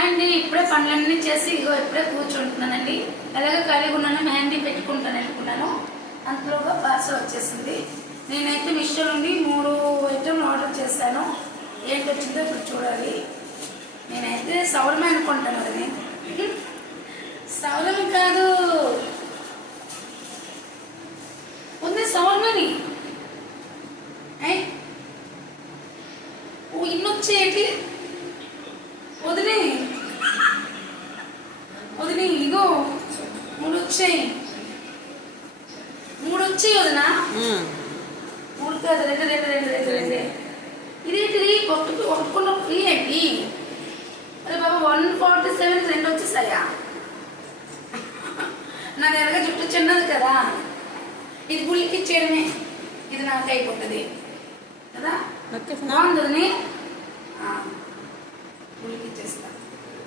అండి ఇప్పుడే పనులన్నీ చేసి ఇగో ఇప్పుడే కూర్చుంటున్నానండి. ఎలాగ ఖాళీగా ఉన్నాను, మెహందీ పెట్టుకుంటాను అనుకున్నాను. అంతలోగా పార్సల్ వచ్చేసింది. నేనైతే మిషో నుండి 3 ఐటెంలు ఆర్డర్ చేశాను. ఏంటి వచ్చిందో ఇప్పుడు చూడాలి. నేనైతే సౌరమే అనుకుంటాను. అది సౌరం కాదు, ఉంది సౌరమని. ఇన్నొచ్చేటి వదిలే వదిలే, ఇగో 3 వచ్చాయి. 3 వచ్చాయి వదినా. 3 కాదు, 2. ఇదేంటిది కొట్టుకున్న ఫ్రీ ఏంటి? అరే బాబా 147 2 వచ్చేసాయా? నా దగ్గర జుట్టు చిన్నది కదా, ఇది గుళ్ళకి ఇచ్చేయడమే. ఇది నాకు అయిపోతుంది కదా, బాగుంటుంది. గుళ్ళకి ఇచ్చేస్తా.